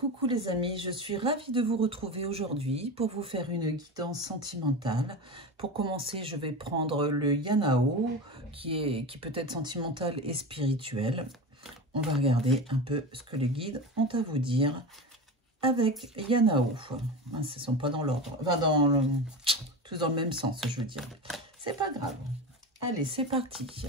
Coucou les amis, je suis ravie de vous retrouver aujourd'hui pour vous faire une guidance sentimentale. Pour commencer, je vais prendre le Yanao, qui peut être sentimental et spirituel. On va regarder un peu ce que les guides ont à vous dire avec Yanao. Ils ne sont pas dans l'ordre, enfin tous dans le même sens, je veux dire. C'est pas grave. Allez, c'est parti.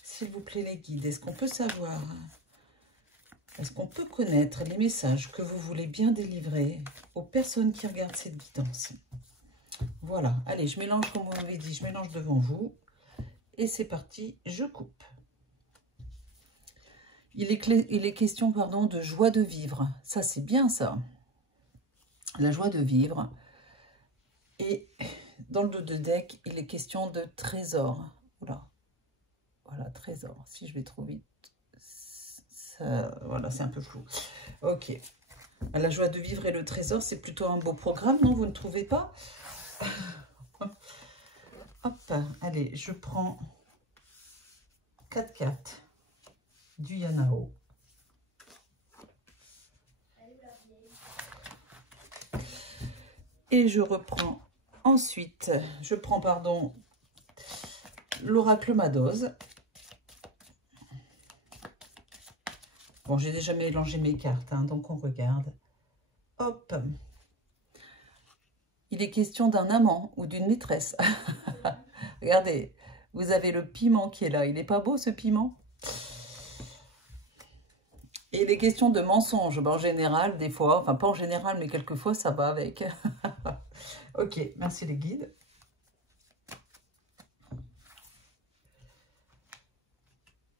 S'il vous plaît les guides, est-ce qu'on peut savoir... Est-ce qu'on peut connaître les messages que vous voulez bien délivrer aux personnes qui regardent cette guidance? Voilà. Allez, je mélange, comme vous m'avez dit, je mélange devant vous. Et c'est parti, je coupe. Il est question, pardon, de joie de vivre. Ça, c'est bien ça. La joie de vivre. Et dans le dos de deck, il est question de trésor. Voilà. Voilà, trésor. Si je vais trop vite. Voilà, c'est un peu flou. Ok. La joie de vivre et le trésor, c'est plutôt un beau programme, non? Vous ne trouvez pas? Hop, allez, je prends 4 cartes du Yanao. Et je reprends ensuite, pardon, l'oracle Madoz. Bon, j'ai déjà mélangé mes cartes, hein, donc on regarde. Hop. Il est question d'un amant ou d'une maîtresse. Regardez, vous avez le piment qui est là. Il n'est pas beau, ce piment? Et il est question de mensonges. Ben, en général, des fois, enfin pas en général, mais quelquefois, ça va avec. Ok, merci les guides.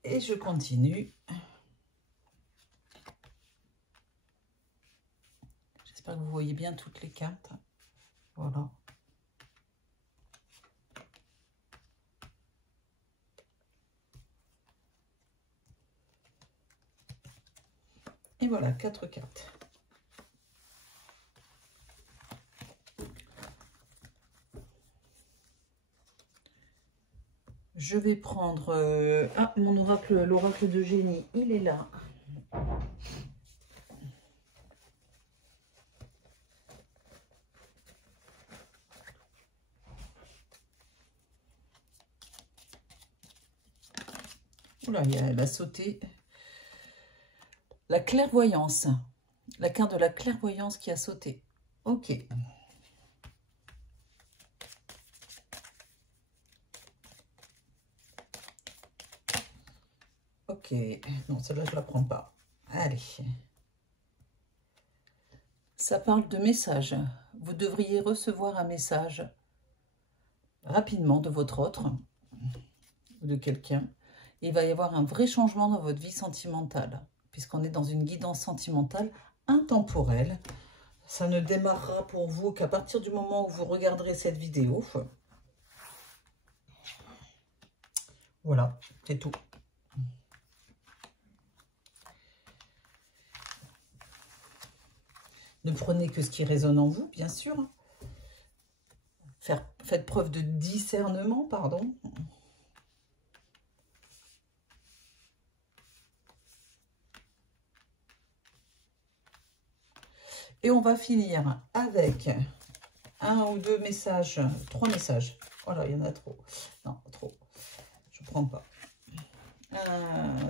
Et je continue. J'espère que vous voyez bien toutes les cartes. Voilà. Et voilà, 4 cartes. Je vais prendre... mon oracle, l'oracle de génie, il est là. Oula, elle a sauté. La clairvoyance. La carte de la clairvoyance qui a sauté. Ok. Ok. Non, celle-là, je ne la prends pas. Allez. Ça parle de message. Vous devriez recevoir un message rapidement de votre autre ou de quelqu'un. Il va y avoir un vrai changement dans votre vie sentimentale, puisqu'on est dans une guidance sentimentale intemporelle. Ça ne démarrera pour vous qu'à partir du moment où vous regarderez cette vidéo. Voilà, c'est tout. Ne prenez que ce qui résonne en vous, bien sûr. Faites preuve de discernement, pardon. Et on va finir avec un ou deux messages, 3 messages. Oh là, il y en a trop. Non, trop. Je ne prends pas.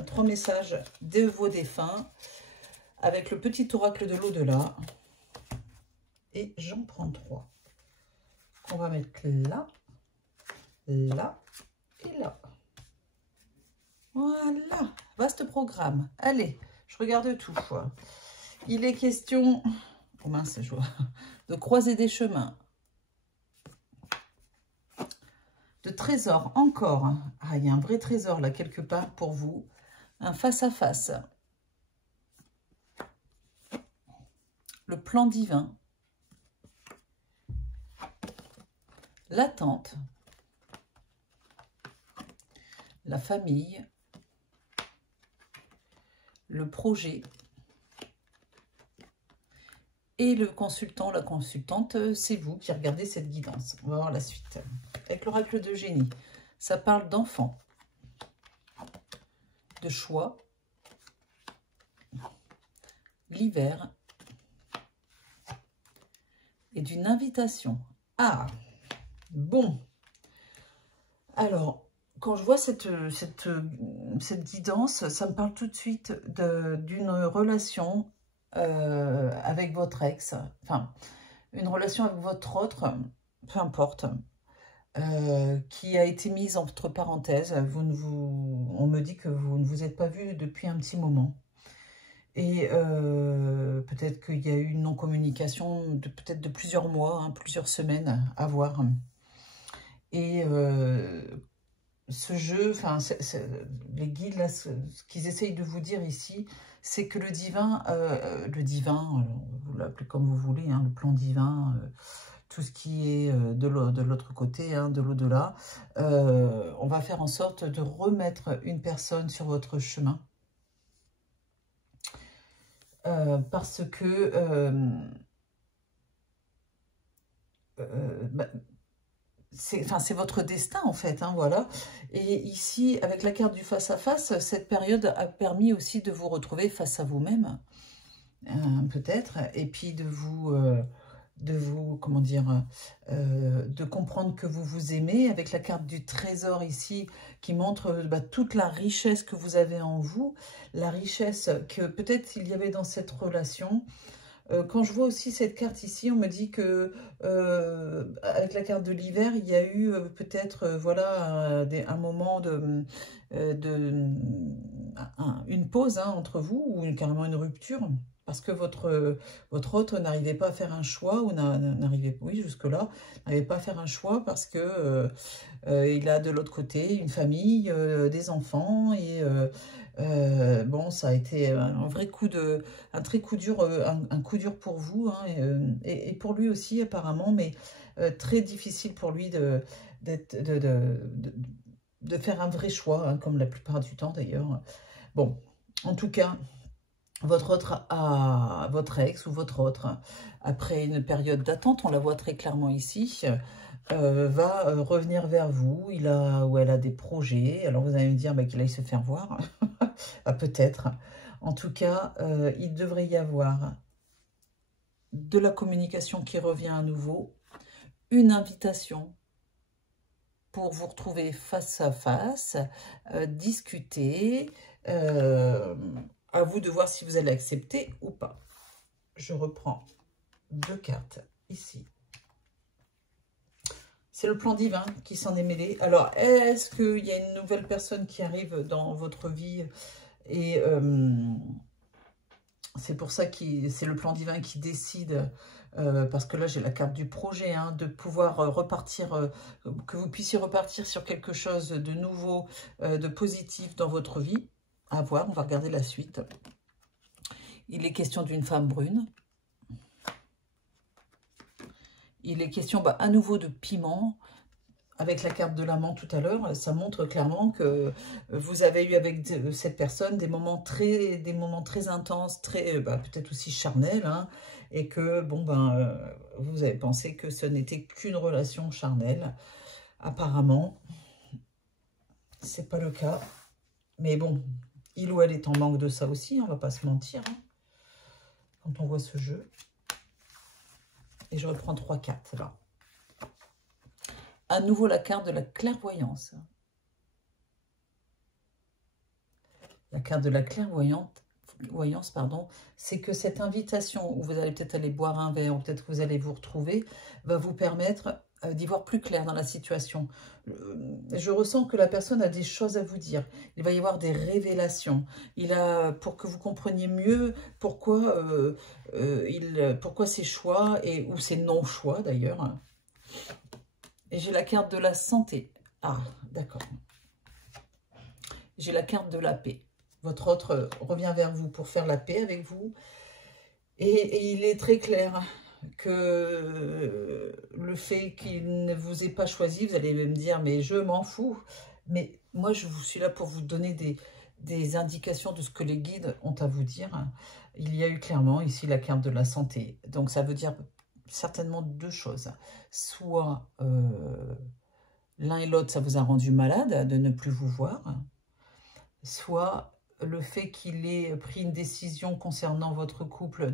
3 messages de vos défunts avec le petit oracle de l'au-delà. Et j'en prends 3. On va mettre là, là et là. Voilà, vaste programme. Allez, je regarde tout. Il est question... Oh mince, je vois. De croiser des chemins. De trésors, encore. Ah, il y a un vrai trésor là, quelque part pour vous. Un face-à-face. Le plan divin. L'attente. La famille. Le projet. Et le consultant, la consultante, c'est vous qui regardez cette guidance. On va voir la suite. Avec l'oracle de génie, ça parle d'enfants, de choix, l'hiver et d'une invitation. Ah, bon. Alors, quand je vois cette guidance, ça me parle tout de suite d'une relation avec votre ex, enfin, une relation avec votre autre, peu importe, qui a été mise entre parenthèses. On me dit que vous ne vous êtes pas vus depuis un petit moment. Et peut-être qu'il y a eu une non-communication peut-être de plusieurs mois, hein, plusieurs semaines à voir. Et ce jeu, enfin, les guides, là, ce qu'ils essayent de vous dire ici, c'est que le divin, vous l'appelez comme vous voulez, hein, le plan divin, tout ce qui est de l'autre côté, hein, de l'au-delà, on va faire en sorte de remettre une personne sur votre chemin. Parce que bah, c'est votre destin en fait, hein, voilà. Et ici, avec la carte du face-à-face, cette période a permis aussi de vous retrouver face à vous-même, peut-être, et puis de vous, comment dire, de comprendre que vous vous aimez, avec la carte du trésor ici, qui montre toute la richesse que vous avez en vous, la richesse que peut-être il y avait dans cette relation. Quand je vois aussi cette carte ici, on me dit que avec la carte de l'hiver, il y a eu peut-être voilà un moment une pause, hein, entre vous, ou carrément une rupture, parce que votre autre n'arrivait pas à faire un choix, ou n'arrivait, oui, jusque-là, n'arrivait pas à faire un choix parce que il a de l'autre côté une famille, des enfants, et bon, ça a été un vrai coup un très coup dur, un coup dur pour vous, hein, et pour lui aussi apparemment, mais très difficile pour lui de faire un vrai choix, hein, comme la plupart du temps d'ailleurs. Bon, en tout cas, votre ex ou votre autre, après une période d'attente, on la voit très clairement ici, va revenir vers vous. Il a ou elle a des projets. Alors vous allez me dire qu'il aille se faire voir. Ah, peut-être. En tout cas, il devrait y avoir de la communication qui revient à nouveau, une invitation pour vous retrouver face à face, discuter, à vous de voir si vous allez accepter ou pas. Je reprends 2 cartes ici. C'est le plan divin qui s'en est mêlé. Alors, est-ce qu'il y a une nouvelle personne qui arrive dans votre vie? Et c'est pour ça que c'est le plan divin qui décide, parce que là, j'ai la carte du projet, hein, de pouvoir repartir, que vous puissiez repartir sur quelque chose de nouveau, de positif dans votre vie. À voir, on va regarder la suite. Il est question d'une femme brune. Il est question à nouveau de piment. Avec la carte de l'amant tout à l'heure, ça montre clairement que vous avez eu avec cette personne des moments très intenses, très peut-être aussi charnels, hein, et que bon vous avez pensé que ce n'était qu'une relation charnelle. Apparemment, c'est pas le cas. Mais bon, il ou elle est en manque de ça aussi, on va pas se mentir, hein, quand on voit ce jeu. Et je reprends 3 cartes là. À nouveau la carte de la clairvoyance. La carte de la clairvoyance, pardon, c'est que cette invitation où vous allez peut-être aller boire un verre, ou peut-être que vous allez vous retrouver, va vous permettre d'y voir plus clair dans la situation. Je ressens que la personne a des choses à vous dire. Il va y avoir des révélations. Pour que vous compreniez mieux pourquoi, pourquoi ses choix, ou ses non-choix d'ailleurs. Et j'ai la carte de la santé. Ah, d'accord. J'ai la carte de la paix. Votre autre revient vers vous pour faire la paix avec vous. Et il est très clair que le fait qu'il ne vous ait pas choisi, vous allez me dire, mais je m'en fous. Mais moi, je suis là pour vous donner des indications de ce que les guides ont à vous dire. Il y a eu clairement ici la carte de la santé. Donc, ça veut dire certainement 2 choses. Soit l'un et l'autre, ça vous a rendu malade de ne plus vous voir. Soit le fait qu'il ait pris une décision concernant votre couple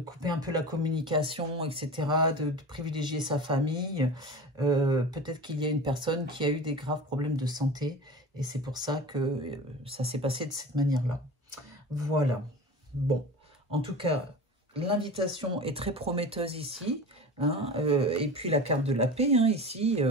couper un peu la communication, etc., de privilégier sa famille. Peut-être qu'il y a une personne qui a eu des graves problèmes de santé et c'est pour ça que ça s'est passé de cette manière-là. Voilà. Bon, en tout cas, l'invitation est très prometteuse ici. Hein, et puis la carte de la paix, hein, ici,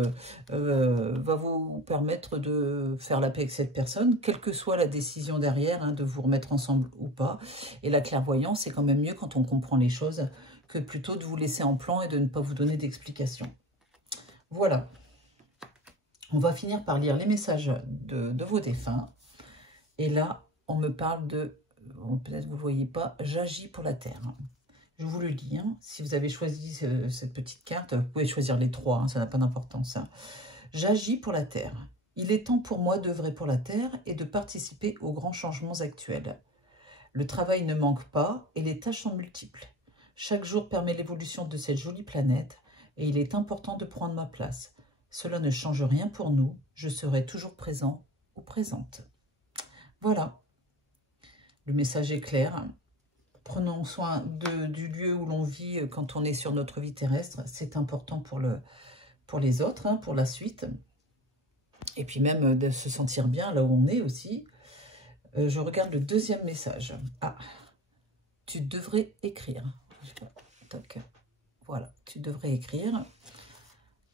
va vous permettre de faire la paix avec cette personne, quelle que soit la décision derrière, hein, de vous remettre ensemble ou pas. Et la clairvoyance, c'est quand même mieux quand on comprend les choses que plutôt de vous laisser en plan et de ne pas vous donner d'explications. Voilà. On va finir par lire les messages de vos défunts. Et là, on me parle de, peut-être vous ne le voyez pas, j'agis pour la terre. Je vous le lis, hein. Si vous avez choisi cette petite carte, vous pouvez choisir les trois, hein, ça n'a pas d'importance. Hein. J'agis pour la Terre. Il est temps pour moi d'œuvrer pour la Terre et de participer aux grands changements actuels. Le travail ne manque pas et les tâches sont multiples. Chaque jour permet l'évolution de cette jolie planète et il est important de prendre ma place. Cela ne change rien pour nous, je serai toujours présent ou présente. Voilà, le message est clair. Prenons soin du lieu où l'on vit quand on est sur notre vie terrestre. C'est important pour les autres, hein, pour la suite. Et puis même de se sentir bien là où on est aussi. Je regarde le deuxième message. Ah, tu devrais écrire. Toc. Voilà, tu devrais écrire.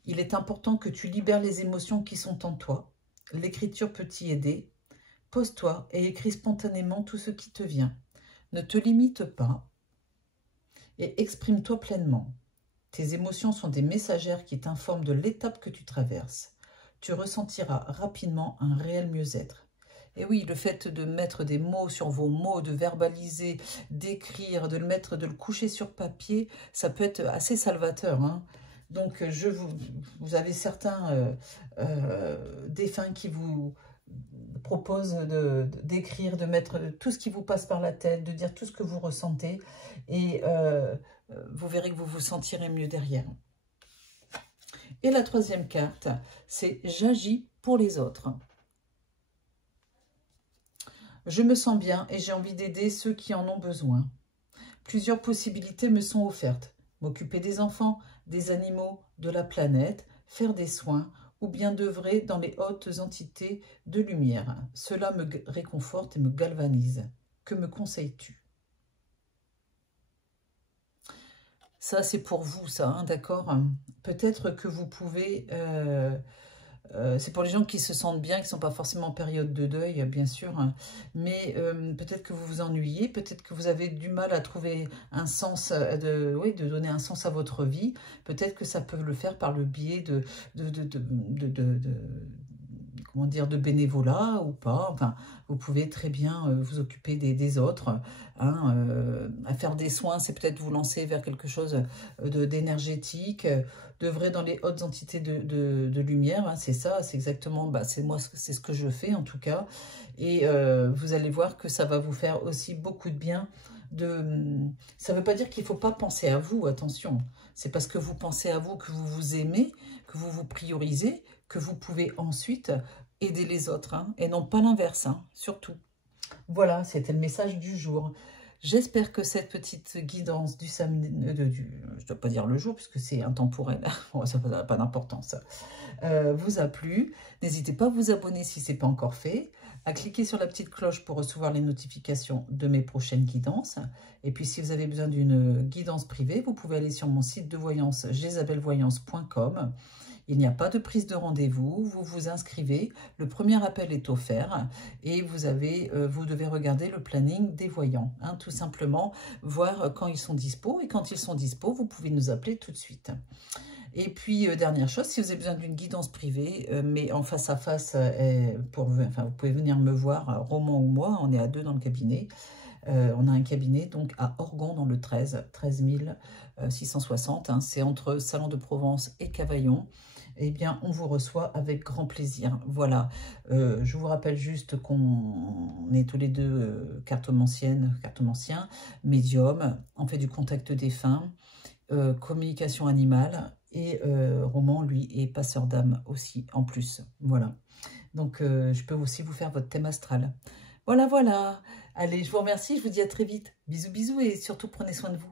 Il est important que tu libères les émotions qui sont en toi. L'écriture peut t'y aider. Pose-toi et écris spontanément tout ce qui te vient. Ne te limite pas et exprime-toi pleinement. Tes émotions sont des messagères qui t'informent de l'étape que tu traverses. Tu ressentiras rapidement un réel mieux-être. Et oui, le fait de mettre des mots sur vos mots, de verbaliser, d'écrire, de le coucher sur papier, ça peut être assez salvateur. Hein. Donc, vous avez certains défunts qui vous propose d'écrire, de mettre tout ce qui vous passe par la tête, de dire tout ce que vous ressentez et vous verrez que vous vous sentirez mieux derrière. Et la troisième carte, c'est « J'agis pour les autres ». Je me sens bien et j'ai envie d'aider ceux qui en ont besoin. Plusieurs possibilités me sont offertes. M'occuper des enfants, des animaux, de la planète, faire des soins, ou bien d'œuvrer dans les hautes entités de lumière. Cela me réconforte et me galvanise. Que me conseilles-tu? Ça, c'est pour vous, ça, hein, d'accord? Peut-être que vous pouvez... c'est pour les gens qui se sentent bien, qui ne sont pas forcément en période de deuil, bien sûr. Hein, mais peut-être que vous vous ennuyez, peut-être que vous avez du mal à trouver un sens, de donner un sens à votre vie. Peut-être que ça peut le faire par le biais comment dire, de bénévolat ou pas. Enfin, vous pouvez très bien vous occuper des autres. Hein, à faire des soins, c'est peut-être vous lancer vers quelque chose d'énergétique, d'œuvrer dans les hautes entités de lumière. Hein, c'est ça, c'est exactement, c'est moi, c'est ce que je fais en tout cas. Et vous allez voir que ça va vous faire aussi beaucoup de bien. Ça ne veut pas dire qu'il ne faut pas penser à vous, attention. C'est parce que vous pensez à vous, que vous vous aimez, que vous vous priorisez, que vous pouvez ensuite aider les autres, hein, et non pas l'inverse, hein, surtout. Voilà, c'était le message du jour. J'espère que cette petite guidance du samedi, je ne dois pas dire le jour, puisque c'est intemporel, ça n'a pas d'importance, vous a plu. N'hésitez pas à vous abonner si ce n'est pas encore fait, à cliquer sur la petite cloche pour recevoir les notifications de mes prochaines guidances. Et puis, si vous avez besoin d'une guidance privée, vous pouvez aller sur mon site de voyance, jezabelvoyance.com. Il n'y a pas de prise de rendez-vous, vous vous inscrivez, le premier appel est offert et vous devez regarder le planning des voyants, hein, tout simplement, voir quand ils sont dispo et quand ils sont dispo, vous pouvez nous appeler tout de suite. Et puis, dernière chose, si vous avez besoin d'une guidance privée, mais en face à face, vous pouvez venir me voir, Roman ou moi, on est à 2 dans le cabinet. On a un cabinet donc à Orgon dans le 13 660, hein, c'est entre Salon de Provence et Cavaillon. Eh bien, on vous reçoit avec grand plaisir. Voilà, je vous rappelle juste qu'on est tous les deux cartomanciens, médium, on fait du contact défunt, communication animale, et Roman, lui, est passeur d'âme aussi, en plus. Voilà, donc je peux aussi vous faire votre thème astral. Voilà, voilà. Allez, je vous remercie, je vous dis à très vite. Bisous, bisous, et surtout prenez soin de vous.